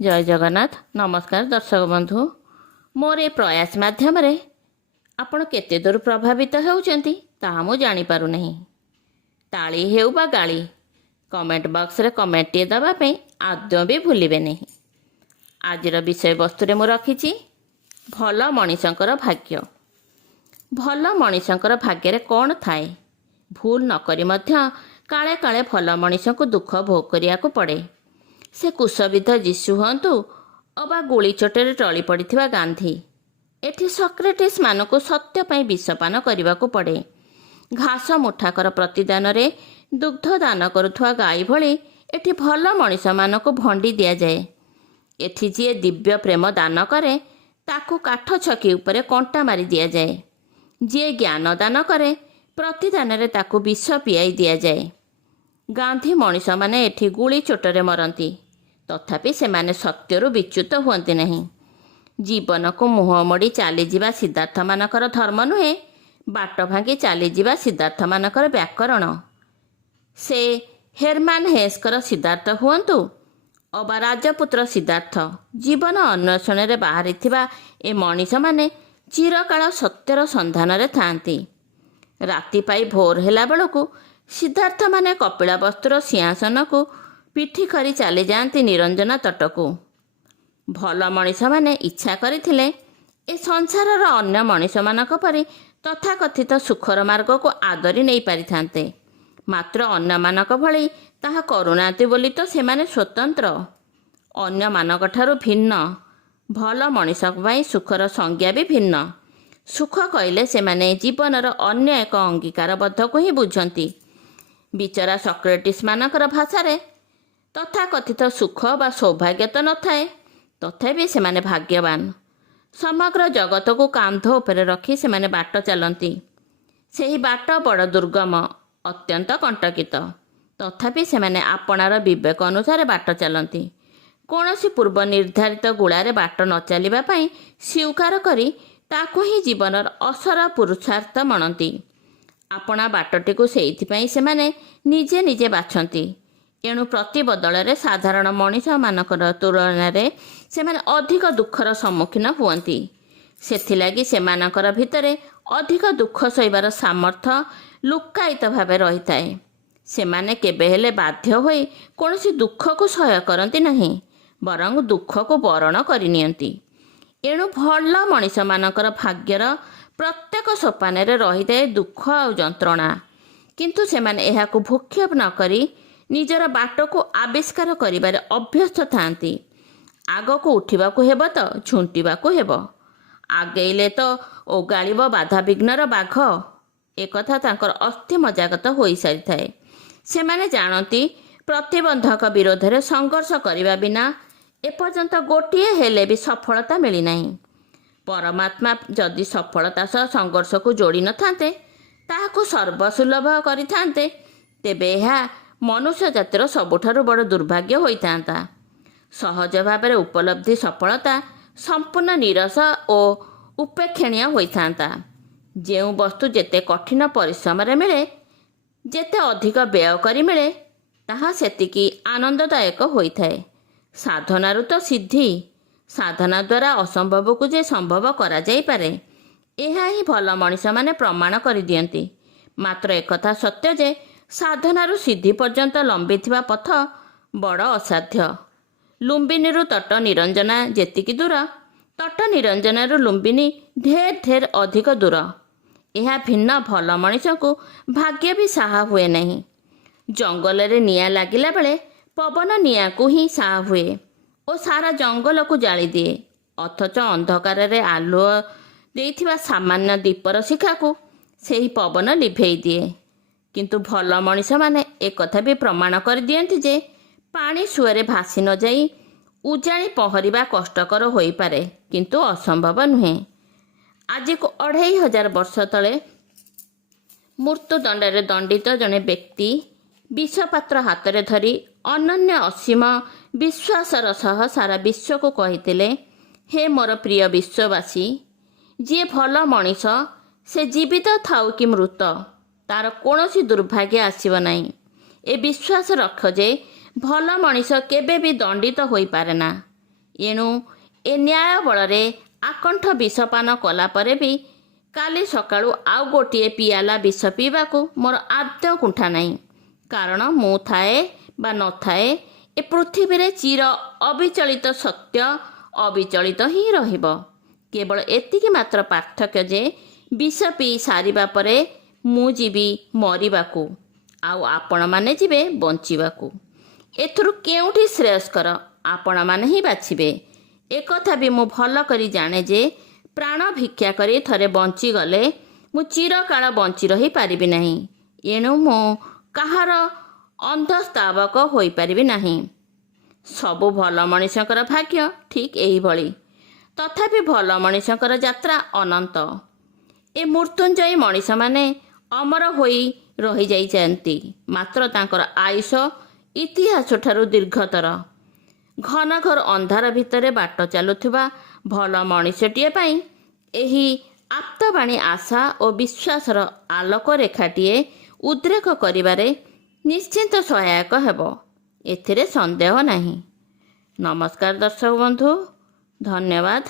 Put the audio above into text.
जय जगन्नाथ। नमस्कार दर्शक बंधु, मोर ए प्रयास मध्यम आपण केते दूर प्रभावित होउचंती ताहा मु जानी पारु नहीं। ताली हेउ बा गाली कमेंट बॉक्स रे कमेंट टे दबा पे आदौ भी भूलिबे नहीं। आजिर विषय वस्तु रे मु रखिछि भल मनिषंकर भाग्य। भल मनिषंकर भाग्य रे कोन थाए? भूल न करी मध्य काले काले भल मनिषंकु दुख भोग करिया को पड़े। से कुशविद्ध जीशु हंतु अबा गुली चोटेरे टली पड़िथिबा गांधी। एठी सक्रेटिस मानकु सत्य पई विषपान करने को पड़े। घास मुठाकर प्रतिदान रे दुग्ध दान करुथुआ गाई भली एठी भल मनिष मानकु भंडी दिया जाए। एठी जे दिव्य प्रेम दान करे ताकु काठ छकी उपरे कंटा मारी दिया जाए। जे ज्ञान दान करे प्रतिदान रे ताकु विष पियाई दिया जाए। गांधी मनिष माने एठी गुली चोटरे मरती, तथापि सेमाने सत्यरु विच्युत हुअन्ति नहीं। जीवन को मुह मोड़ी चलीजा सिद्धार्थ मानकर धर्म नुहे, बाट भांगी चलीजा सिद्धार्थ मानकर व्याकरण। से हेरमान हेस्कर सिद्धार्थ हुअन्तु अबा राजपुत्र सिद्धार्थ जीवन अन्वेषण रे बाहरी थिबा ए मनिष माने चिरकाल सत्यर संधान रे थांती। राति पाई भोर हेला बेलकु सिद्धार्थ माने कपिलावस्तुर सिंहासन को पिठी करी चली जाती निरंजना तटकू। भल मनिष माने इच्छा करथिले ए संसारर अन्य मनिष मानक परि तथाकथित सुखर मार्ग को आदरी नहीं पारिथान्ते, मात्र अन्य मानक भली ताहा करुनांती बोली तो सेमाने स्वतंत्र, अन्य मानक ठारू भिन्न। भल मनिष पई सुखर संज्ञा भी भिन्न। सुख कहले सेमाने जीवनर अन्य एक अंगीकारबद्ध को ही बुझंती। बिचरा सक्रेटिस मानकर भाषारे तथाकथित सुख बा सौभाग्य तो न थाए, तथापि सेमाने भाग्यवान। समग्र जगत को कांध उपरे रखी सेमाने बाट चलती। सेही बाट बड़ दुर्गम, अत्यंत कंटकित, तथापि सेमाने आपणार विवेक अनुसार बाट चलती। कौनसी पूर्व निर्धारित गुड़ारे बाट न चलिबा पई स्वीकार करी ताकू ही जीवनर असर पुरुषार्थ मनती। आपणा बाटटी को सेइथिपई सेमाने निजे निजे बाछंती। एणु प्रति बदल साधारण मनिष मानकर तुलन सेमाने अधिक दुखर सम्मुखीन हुअन्ति। सेथिलागि सेमानकर भितरे अधिक दुख सहिबार सामर्थ्य लुक्कायित भावे रहिताए। सेमाने केबे हेले बाध्य होई कौनसी दुख को सह्य करती नहीं, बरं दुख को बरण करनियंती। एणु भल मनिष मानकर भाग्यर प्रत्येक सोपान रही दुख और जंत्रणा, किंतु सेमाने एहाकु भूक्षेप न करी निजर बाट को आविष्कार करिबारे अभ्यस्त थांती। आगको उठिबाकु हेब तो झुंटिबाकु हेब, आगेइले तो ओगाळिब बाधा विघ्नर बाघ। एकथा तांकर अस्थि मजागत होई सारी थाए। सेमाने जानती प्रतिबंधक विरोध में संघर्ष करने बिना एपर्यंत गोटे हेले भी सफलता मिली नहीं। परमात्मा जदि सफलता सह संघर्ष को जोड़ी न थांते, ताहाकु सर्वसुलभ करिथांते, तेबे एहा मनुष्य जातिर सबुठारु बड़ दुर्भाग्य होइथांता। सहज भाव उपलब्धि सफलता संपूर्ण निरस और उपेक्षणीय होइथांता। जेउ वस्तु जेते कठिन परिश्रम रे मिले, जेते अधिक व्यय करी मिले, ताहा सेतिकी आनंददायक होइथाए। साधनारु तो सिद्धि, साधना द्वारा असंभव को जे संभव करा जाई पारे, एहा ही भल मनिष माने प्रमाण करि दियंती। मात्र एकथा सत्य जे साधनारु सिद्धि पर्यंत लंबी थिबा पथ बड़ असाध्य। लुम्बिनीरु तट निरंजना जेतिकी दूर, तट निरंजनारु लुम्बिनी ढेर ढेर अधिक दूर। यह भिन्न भल मनिष को भाग्य भी साहा हुए नहीं। जंगल रे निया लागिला बेले पवन निया को ही साहा हुए और सारा जंगल को जाली दिए, अथच अंधकार रे आलुओ देइथिबा सामान्य दीपर शिखा को सेही पवन लिभेई दिए। किंतु भल मनिष माने एक कथा भी प्रमाण कर दियंती जे पानी सुअरे भासी न जाई उजाणी पहरिबा कष्टकर होई पारे, किंतु असंभव नुहे। आज को 2500 वर्ष तले मृत्युदंड दंडित जड़े व्यक्ति विषपात्र हाथ में धरी अनन्य असीम विश्वासर सह सारा विश्व को कहिथिले, हे मोर प्रिय विश्ववासी, जी भल मनिष से जीवित थाउ कि मृत तार कौनसी दुर्भाग्य आसीब नहीं। ए विश्वास रख जे भल मनिष केबे भी दंडित होई पारे ना। ଏଣୁ ଏ ନ୍ୟାୟ ବଳରେ ଆକଣ୍ଠ ବିଷପାନ କଲା ପରେ ବି କାଲି ସକାଳୁ ଆଉ ଗୋଟିଏ ପିଆଲା ବିଷ ପିଇବାକୁ ମୋର ଆଦୌ କୁଣ୍ଠା ନାହିଁ। କାରଣ ମୁଁ ଥାଏ ବା ନଥାଏ, ଏ ପୃଥିବୀରେ ଚିର ଅବିଚଳିତ ସତ୍ୟ ଅବିଚଳିତ ହିଁ ରହିବ। କେବଳ ଏତିକି ମାତ୍ର ପାର୍ଥକ୍ୟ ଯେ ବିଷ ପିଇ ସାରିବା ପରେ ମୁଁ ଯିବି ମରିବାକୁ, ଆଉ ଆପଣମାନେ ଯିବେ ବଞ୍ଚିବାକୁ। ଏଥିରୁ କେଉଁଠି ଶ୍ରେୟସ୍କର ଆପଣମାନେ ହିଁ ବାଛିବେ। ଏକଥା ବି ମୁଁ ଭଲ କରି ଜାଣେ ଯେ ପ୍ରାଣ ଭିକ୍ଷା କରି ଥରେ ବଞ୍ଚିଗଲେ ମୁଁ ଚିରକାଳ ବଞ୍ଚି ରହିପାରିବି ନାହିଁ। ଏଣୁ ମୁଁ କାହାର ଅନ୍ଧସ୍ତାବକ ହୋଇପାରିବି ନାହିଁ। ସବୁ ଭଲ ମଣିଷଙ୍କର ଭାଗ୍ୟ ଠିକ୍ ଏହିଭଳି। ତଥାପି ଭଲ ମଣିଷଙ୍କର ଯାତ୍ରା ଅନନ୍ତ। ଏ ମୃତ୍ୟୁଞ୍ଜୟୀ ମଣିଷମାନେ ଅମର ହୋଇ ରହିଯାଇଛନ୍ତି, ମାତ୍ର ତାଙ୍କର ଆୟୁଷ ଇତିହାସଠାରୁ ଦୀର୍ଘତର। ଘନ ଘୋର ଅନ୍ଧାର ଭିତରେ ବାଟ ଚାଲୁଥିବା ଭଲ ମଣିଷଟିଏ ପାଇଁ ଏହି ଆପ୍ତବାଣୀ ଆଶା ଓ ବିଶ୍ୱାସର ଆଲୋକ ରେଖାଟିଏ ଉଦ୍ରେକ କରିବାରେ ନିଶ୍ଚିନ୍ତ ସହାୟକ ହେବ, ଏଥିରେ ସନ୍ଦେହ ନାହିଁ। ନମସ୍କାର ଦର୍ଶକ ବନ୍ଧୁ, ଧନ୍ୟବାଦ।